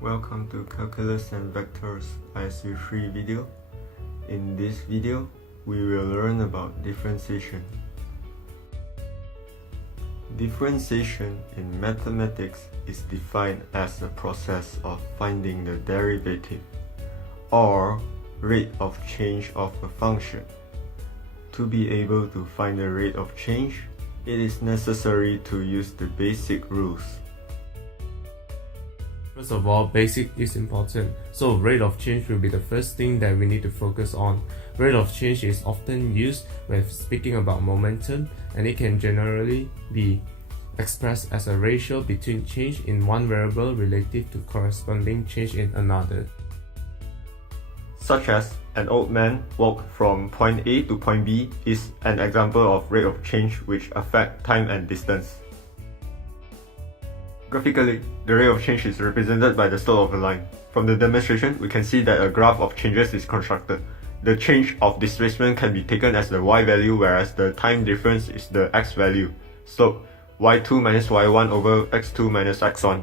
Welcome to Calculus and Vectors ISU 3 video. In this video, we will learn about differentiation. Differentiation in mathematics is defined as the process of finding the derivative or rate of change of a function. To be able to find the rate of change, it is necessary to use the basic rules. First of all, basic is important, so rate of change will be the first thing that we need to focus on. Rate of change is often used when speaking about momentum, and it can generally be expressed as a ratio between change in one variable relative to corresponding change in another. Such as an old man walked from point A to point B is an example of rate of change which affect time and distance. Graphically, the rate of change is represented by the slope of a line. From the demonstration, we can see that a graph of changes is constructed. The change of displacement can be taken as the y value, whereas the time difference is the x value. Slope y2 minus y1 over x2 minus x1.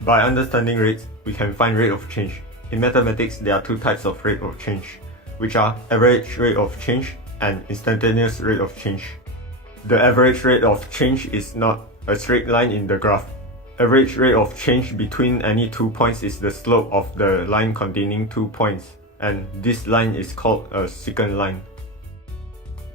By understanding rates, we can find rate of change. In mathematics, there are two types of rate of change, which are average rate of change and instantaneous rate of change. The average rate of change is not a straight line in the graph. Average rate of change between any 2 points is the slope of the line containing 2 points, and this line is called a secant line.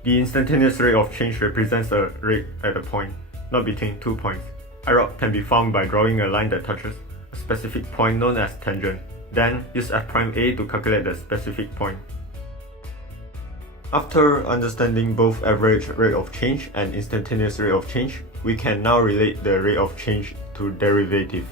The instantaneous rate of change represents a rate at a point, not between 2 points. IROC can be found by drawing a line that touches a specific point known as tangent. Then use f prime a to calculate the specific point. After understanding both average rate of change and instantaneous rate of change, we can now relate the rate of change to derivative.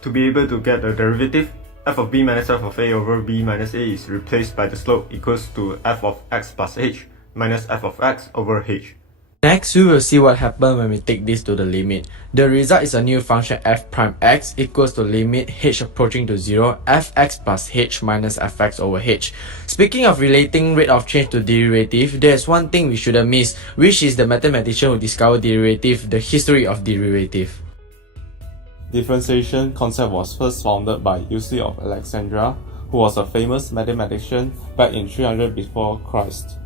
To be able to get a derivative, f of b minus f of a over b minus a is replaced by the slope equals to f of x plus h minus f of x over h. Next, we will see what happens when we take this to the limit. The result is a new function f prime x equals to limit h approaching to 0 fx plus h minus fx over h. Speaking of relating rate of change to derivative, there is one thing we shouldn't miss, which is the mathematician who discovered derivative, the history of derivative. Differentiation concept was first founded by ISU of Alexandria, who was a famous mathematician back in 300 before Christ.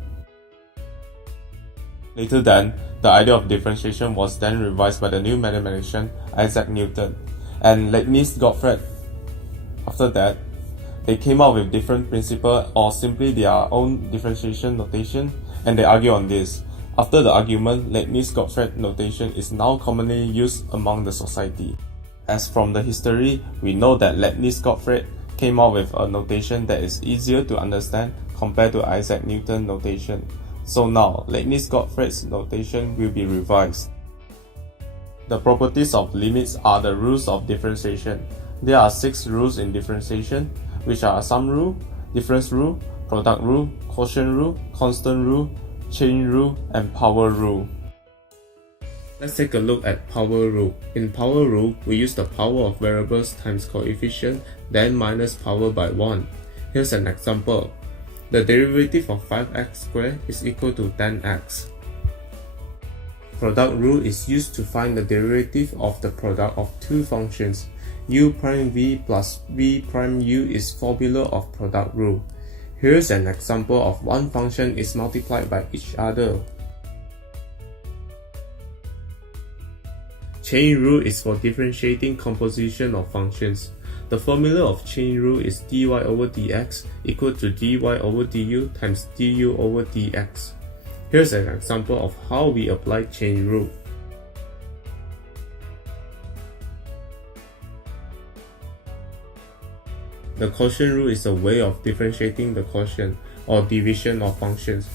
Later then, the idea of differentiation was then revised by the new mathematician Isaac Newton and Leibniz Gottfried. After that, they came up with different principles or simply their own differentiation notation, and they argue on this. After the argument, Leibniz Gottfried notation is now commonly used among the society. As from the history, we know that Leibniz Gottfried came up with a notation that is easier to understand compared to Isaac Newton notation. So now, Leibniz Gottfried's notation will be revised. The properties of limits are the rules of differentiation. There are 6 rules in differentiation, which are sum rule, difference rule, product rule, quotient rule, constant rule, chain rule, and power rule. Let's take a look at power rule. In power rule, we use the power of variables times coefficient, then minus power by 1. Here's an example. The derivative of 5x squared is equal to 10x. Product rule is used to find the derivative of the product of two functions. u prime v plus v prime u is formula of product rule. Here's an example of one function is multiplied by each other. Chain rule is for differentiating composition of functions. The formula of chain rule is dy over dx equal to dy over du times du over dx. Here's an example of how we apply chain rule. The quotient rule is a way of differentiating the quotient or division of functions.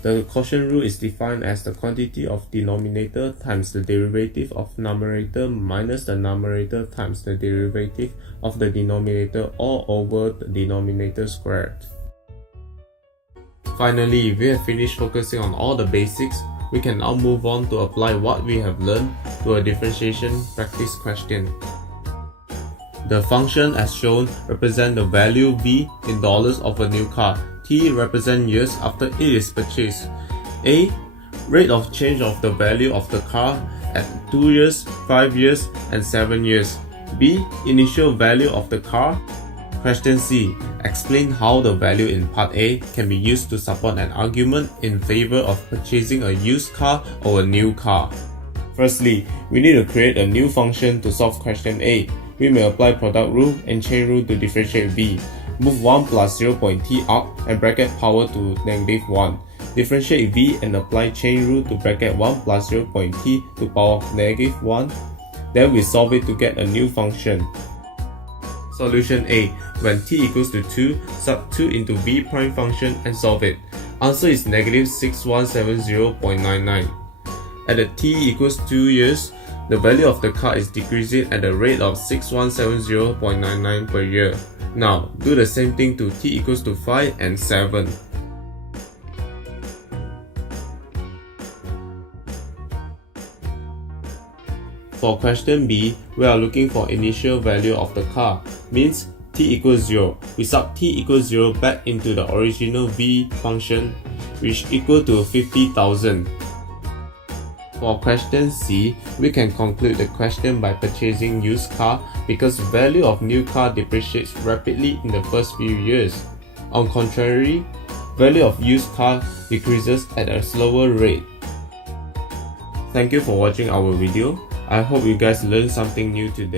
The quotient rule is defined as the quantity of denominator times the derivative of numerator minus the numerator times the derivative of the denominator all over the denominator squared. Finally, we have finished focusing on all the basics. We can now move on to apply what we have learned to a differentiation practice question. The function as shown represent the value V in dollars of a new car. T represent years after it is purchased. A. Rate of change of the value of the car at 2 years, 5 years, and 7 years. B. Initial value of the car. Question C. Explain how the value in Part A can be used to support an argument in favor of purchasing a used car or a new car. Firstly, we need to create a new function to solve question A. We may apply product rule and chain rule to differentiate V. Move 1 plus 0.t up and bracket power to -1. Differentiate V and apply chain rule to bracket 1 plus 0.t to power of -1. Then we solve it to get a new function. Solution A. When t equals to 2, sub 2 into V prime function and solve it. Answer is -6170.99. At the t equals 2 years, the value of the car is decreasing at the rate of 6170.99 per year. Now, do the same thing to t equals to 5 and 7. For question B, we are looking for initial value of the car, means t equals 0. We sub t equals 0 back into the original V function, which equal to 50,000. For question C, we can conclude the question by purchasing used car because value of new car depreciates rapidly in the first few years. On contrary, value of used car decreases at a slower rate. Thank you for watching our video. I hope you guys learned something new today.